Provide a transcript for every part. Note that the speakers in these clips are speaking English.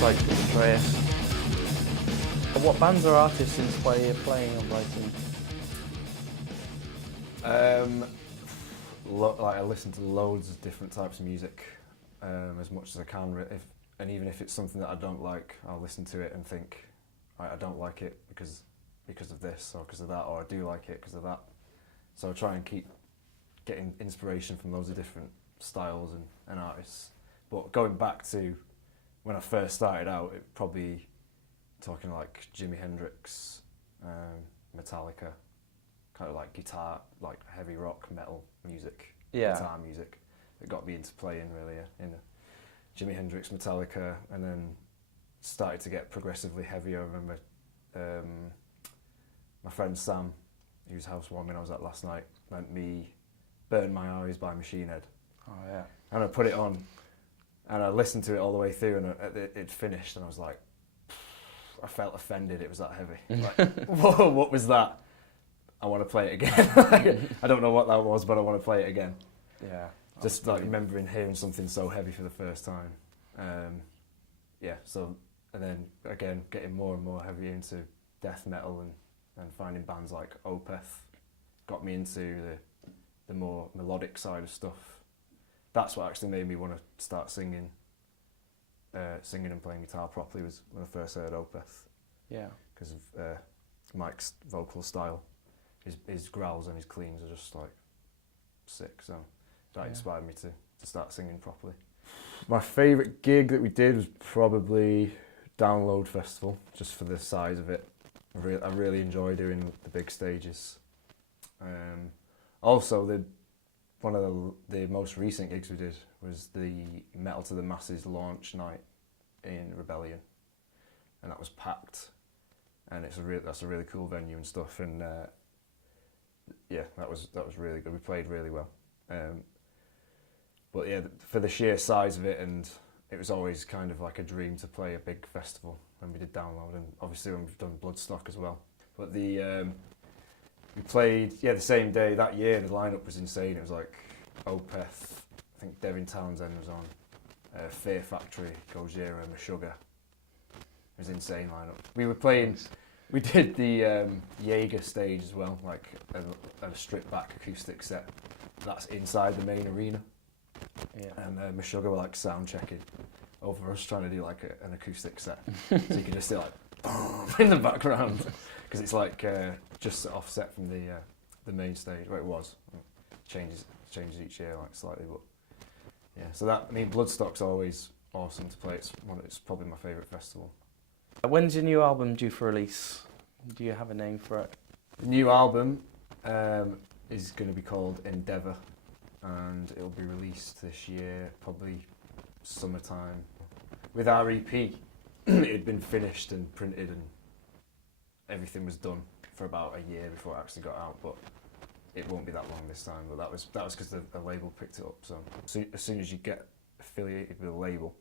Sykes with Betraeus. What bands or artists inspire you playing or writing? Like I listen to loads of different types of music, as much as I can. And even if it's something that I don't like, I'll listen to it and think, I don't like it because of this or because of that, or I do like it because of that. So I try and keep getting inspiration from loads of different styles and artists. But going back to when I first started out, it probably talking like Jimi Hendrix, Metallica, kind of like guitar, like heavy rock, metal music, guitar music that got me into playing really. Jimi Hendrix, Metallica, and then started to get progressively heavier. I remember my friend Sam, he was housewarming I was at last night, lent me Burn My Eyes by Machine Head. Oh yeah. And I put it on, and I listened to it all the way through, and it finished, and I was like, I felt offended it was that heavy. Like, whoa, what was that? I want to play it again. I don't know what that was, but I want to play it again. Yeah. Just like remembering hearing something so heavy for the first time. So, and then again, getting more and more heavy into death metal and finding bands like Opeth got me into the more melodic side of stuff. That's what actually made me want to start singing and playing guitar properly, was when I first heard Opeth. Yeah. Because of Mike's vocal style. His growls and his cleans are just like sick, so that inspired me to start singing properly. My favourite gig that we did was probably Download Festival, just for the size of it. I really enjoy doing the big stages. Also, one of the most recent gigs we did was the Metal to the Masses launch night in Rebellion, and that was packed, and that's a really cool venue and stuff, and that was really good. We played really well. But yeah, for the sheer size of it, and it was always kind of like a dream to play a big festival when we did Download, and obviously when we've done Bloodstock as well. But we played the same day that year. The lineup was insane. It was like Opeth, I think Devin Townsend was on, Fear Factory, Gojira, Meshuggah. It was an insane lineup. We did the Jaeger stage as well, like a stripped back acoustic set. That's inside the main arena. Yeah. And Meshuggah were like sound checking over us, trying to do like an acoustic set. So you could just see like boom in the background, because it's like just offset from the main stage where it was. Changes each year like slightly, but yeah. So Bloodstock's always awesome to play. It's probably my favourite festival. When's your new album due for release? Do you have a name for it? The new album is going to be called Endeavour, and it'll be released this year, probably summertime. With our EP, it had been finished and printed and everything was done for about a year before it actually got out, but it won't be that long this time. But that was because the label picked it up. So as soon as you get affiliated with a label,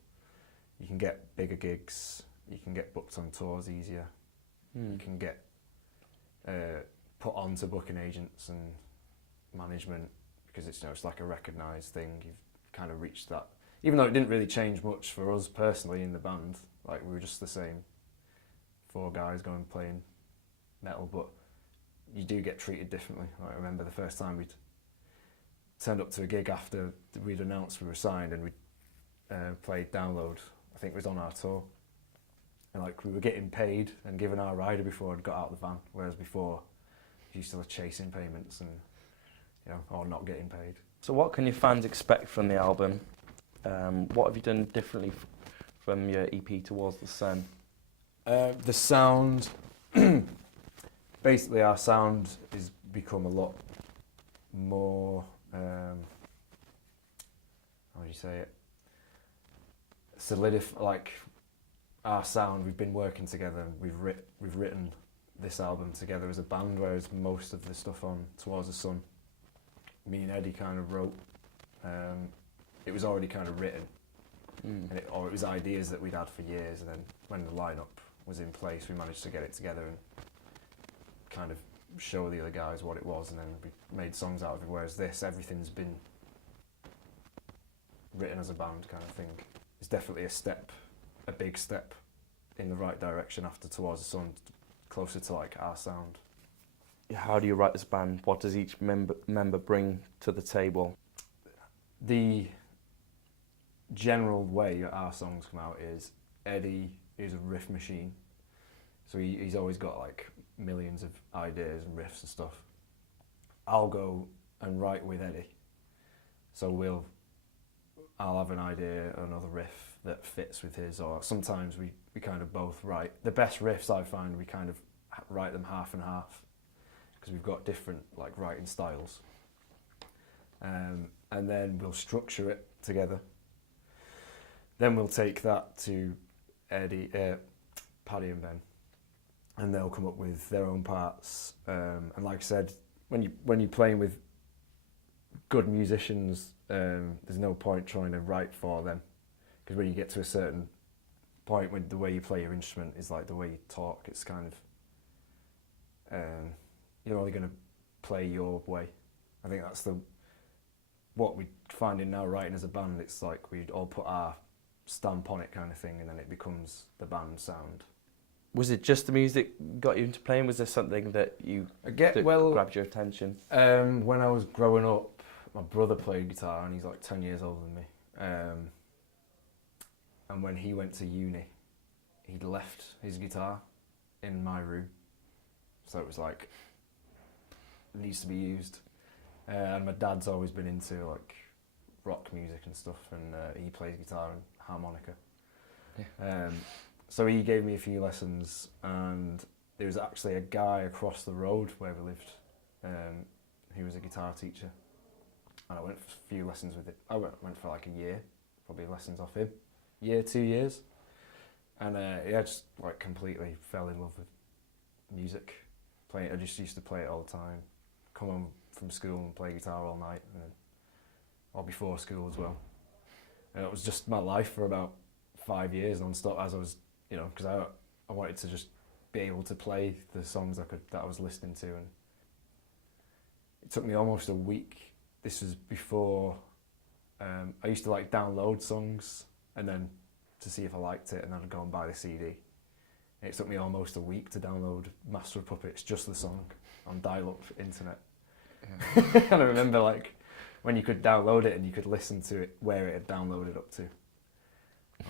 you can get bigger gigs, you can get booked on tours easier, you can get put on to booking agents and management, because it's like a recognised thing. You've kind of reached that, even though it didn't really change much for us personally in the band. Like, we were just the same 4 guys going playing metal, but you do get treated differently. Like, I remember the first time we'd turned up to a gig after we'd announced we were signed, and we played Download. I think it was on our tour, and like we were getting paid and given our rider before I'd got out of the van, whereas before you used to chasing payments and or not getting paid. So what can your fans expect from the album? What have you done differently from your EP Towards the Sun? The sound, basically our sound has become a lot more, how do you say it? Like our sound, we've been working together, and we've written this album together as a band, whereas most of the stuff on Towards the Sun, me and Eddie kind of wrote. It was already kind of written, and it was ideas that we'd had for years, and then when the lineup was in place, we managed to get it together and kind of show the other guys what it was, and then we made songs out of it, whereas everything's been written as a band kind of thing. It's definitely a step a big step in the right direction after towards the sound closer to like our sound. How do you write this band? What does each member bring to the table? The general way our songs come out is Eddie is a riff machine, so he's always got like millions of ideas and riffs and stuff. I'll go and write with Eddie, so I'll have an idea, another riff that fits with his, or sometimes we kind of both write. The best riffs I find, we kind of write them half and half, because we've got different like writing styles. And then we'll structure it together. Then we'll take that to Eddie, Paddy and Ben, and they'll come up with their own parts. And like I said, when you're playing with good musicians, there's no point trying to write for them, because when you get to a certain point, when the way you play your instrument is like the way you talk, it's kind of you're only going to play your way. I think that's what we're finding now writing as a band. It's like we all put our stamp on it kind of thing, and then it becomes the band sound. Was it just the music got you into playing? Was there something that grabbed your attention? When I was growing up, my brother played guitar, and he's like 10 years older than me. And when he went to uni, he'd left his guitar in my room. So it was like, it needs to be used. And my dad's always been into like rock music and stuff, and he plays guitar and harmonica. Yeah. So he gave me a few lessons, and there was actually a guy across the road where we lived, who was a guitar teacher, and I went for a few lessons with it. I went for like a year, probably lessons off him, 2 years, and I just like completely fell in love with music. I just used to play it all the time. Come home from school and play guitar all night, or before school as well. And it was just my life for about 5 years non-stop, as I was, because I wanted to just be able to play the songs that I was listening to. And it took me almost a week. This was before I used to like download songs and then to see if I liked it, and then I'd go and buy the CD. And it took me almost a week to download Master of Puppets, just the song, on dial-up internet. Yeah. And I remember like when you could download it and you could listen to it where it had downloaded up to.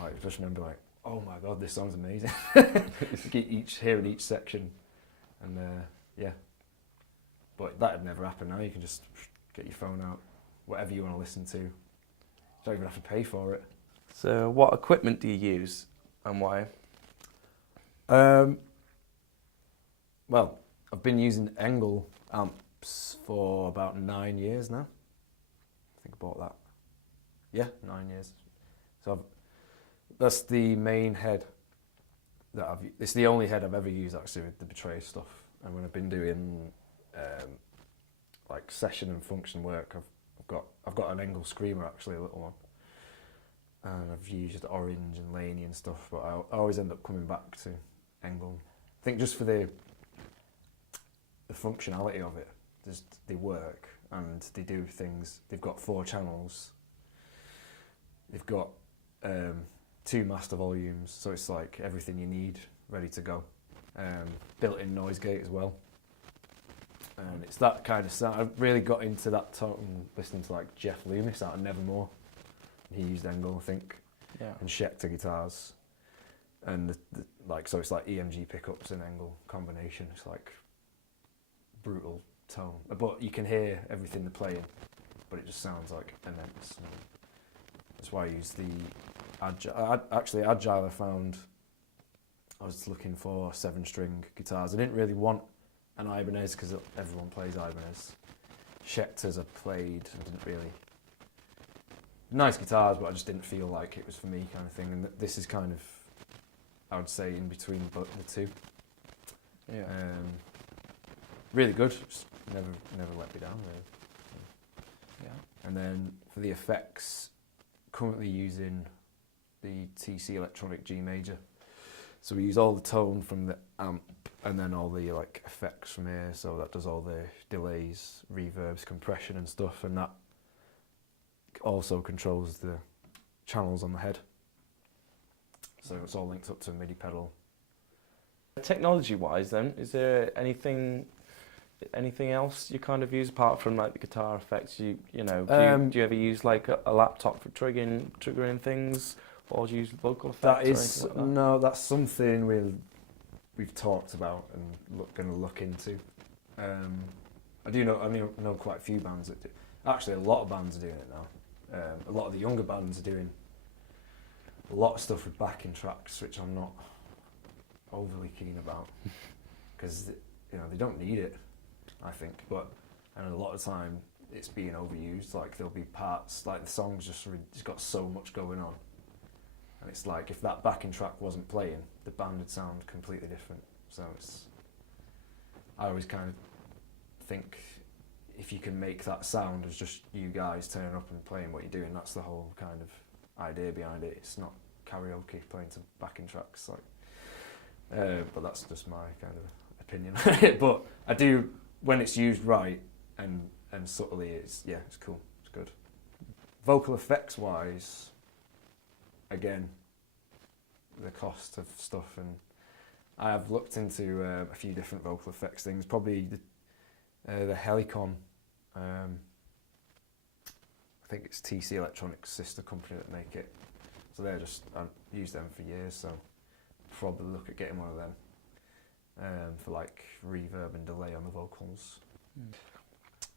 I just remember like, oh my god, this song's amazing. Hearing each section, and yeah. But that had never happened. Now you can just get your phone out, whatever you want to listen to. You don't even have to pay for it. So what equipment do you use, and why? Well, I've been using Engel amps for about 9 years now. I think I bought that. Yeah, 9 years. So that's the main head that it's the only head I've ever used actually with the Betraeus stuff. And when I've been doing like session and function work, I've got an Engel Screamer actually, a little one. And I've used Orange and Laney and stuff, but I always end up coming back to Engel. I think just for the functionality of it, they work and they do things. They've got 4 channels. They've got 2 master volumes, so it's like everything you need ready to go. Built-in noise gate as well. And it's that kind of sound. I really got into that tone listening to like Jeff Loomis out of Nevermore. He used Engel, I think, yeah, and Schecter guitars. And so it's like EMG pickups and Engel combination. It's like brutal tone, but you can hear everything they're playing, but it just sounds like immense. And that's why I use the Agile. I was looking for 7-string guitars. I didn't really want an Ibanez because everyone plays Ibanez. Schecters I played, I didn't really. Nice guitars, but I just didn't feel like it was for me, kind of thing. And this is kind of, I would say, in between the two. Yeah. Really good. Just never let me down, really. Yeah. And then for the effects, currently using the TC Electronic G Major. So we use all the tone from the amp and then all the like effects from here. So that does all the delays, reverbs, compression and stuff, and that also controls the channels on the head. So it's all linked up to a MIDI pedal. Technology-wise, then, is there anything else you kind of use apart from like the guitar effects? Do you ever use like a laptop for triggering things, or do you use vocal effects? That or is anything like that? no, that's something we've talked about and going to look into. I know quite a few bands that do. Actually, a lot of bands are doing it now. A lot of the younger bands are doing a lot of stuff with backing tracks, which I'm not overly keen about because they don't need it, I think. And a lot of time it's being overused. Like there'll be parts like the song's just got so much going on, and it's like if that backing track wasn't playing, the band would sound completely different. So I always kind of think if you can make that sound as just you guys turning up and playing what you're doing, that's the whole kind of idea behind it. It's not karaoke playing to backing tracks, but that's just my kind of opinion. But I do, when it's used right and subtly, it's cool, it's good. Vocal effects wise, again, the cost of stuff, and I have looked into a few different vocal effects things. Probably the Helicon. I think it's TC Electronics' sister company that make it. So I've used them for years, so probably look at getting one of them for like reverb and delay on the vocals.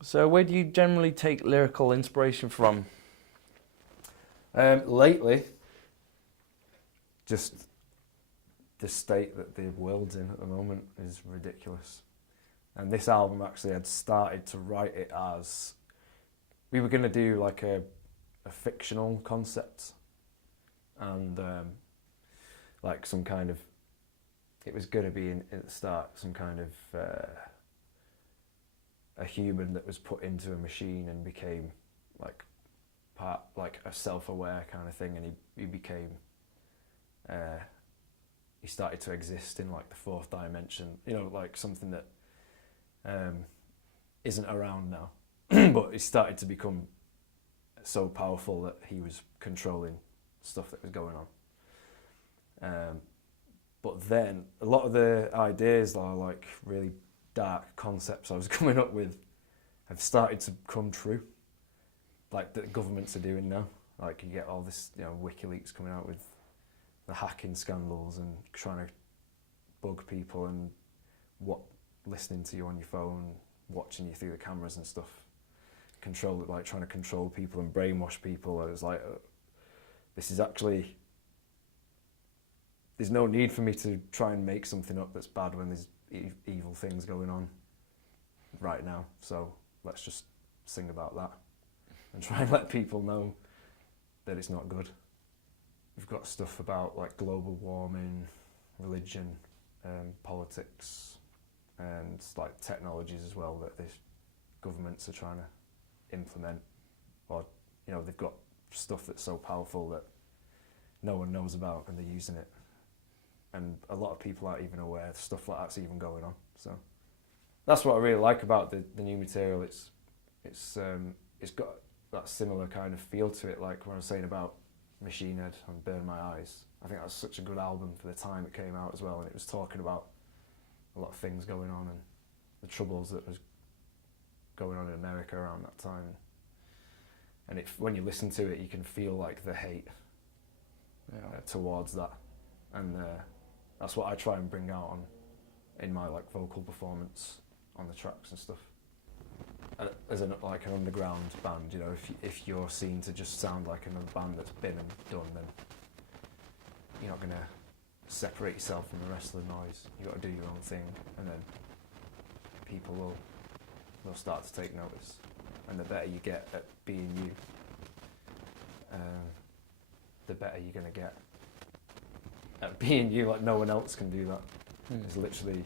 So where do you generally take lyrical inspiration from? Lately, just the state that the world's in at the moment is ridiculous. And this album actually had started to write it as we were going to do like a fictional concept, and like some kind of, it was going to be at the start some kind of a human that was put into a machine and became like part, like a self-aware kind of thing, and he became he started to exist in like the fourth dimension, like something that isn't around now. But he started to become so powerful that he was controlling stuff that was going on. But then a lot of the ideas that are like really dark concepts I was coming up with have started to come true, like that governments are doing now. Like you get all this, WikiLeaks coming out with the hacking scandals and trying to bug people and listening to you on your phone, watching you through the cameras and stuff, trying to control people and brainwash people. I was like, this is actually, there's no need for me to try and make something up that's bad when there's evil things going on right now. So let's just sing about that and try and let people know that it's not good. We've got stuff about like global warming, religion, politics, and like technologies as well that these governments are trying to implement, or they've got stuff that's so powerful that no one knows about and they're using it, and a lot of people aren't even aware stuff like that's even going on. So that's what I really like about the new material. It's got that similar kind of feel to it, like when I was saying about Machine Head and Burn My Eyes. I think that's such a good album for the time it came out as well, and it was talking about a lot of things going on and the troubles that was going on in America around that time. And when you listen to it, you can feel like the hate towards that, and that's what I try and bring out in my like vocal performance on the tracks and stuff. As an underground band, if you're seen to just sound like another band that's been and done, then you're not gonna separate yourself from the rest of the noise. You got to do your own thing, and then people will start to take notice. And the better you get at being you, the better you're gonna get at being you. Like no one else can do that. It's literally,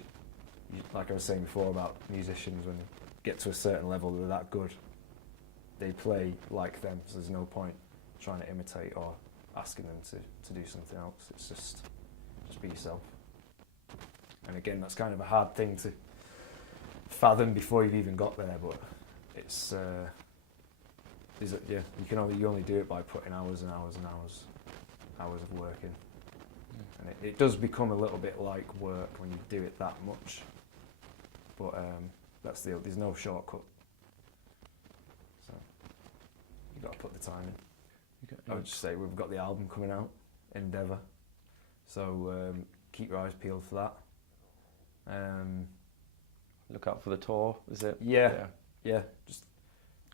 like I was saying before about musicians, when they get to a certain level, they're that good. They play like them, so there's no point trying to imitate or asking them to do something else. It's just be yourself. And again, that's kind of a hard thing to fathom before you've even got there, but it's you only do it by putting hours and hours and hours of work in. And it does become a little bit like work when you do it that much. But there's no shortcut. So you've got to put the time in. I would just say we've got the album coming out, Endeavour. So keep your eyes peeled for that. Look out for the tour, is it? Yeah. Just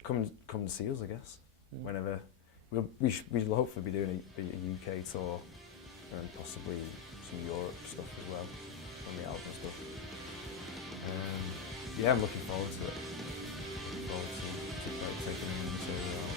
come and see us, I guess. Whenever we'll hopefully be doing a UK tour and possibly some Europe stuff as well on the album stuff. I'm looking forward to it. Looking forward to taking the material out.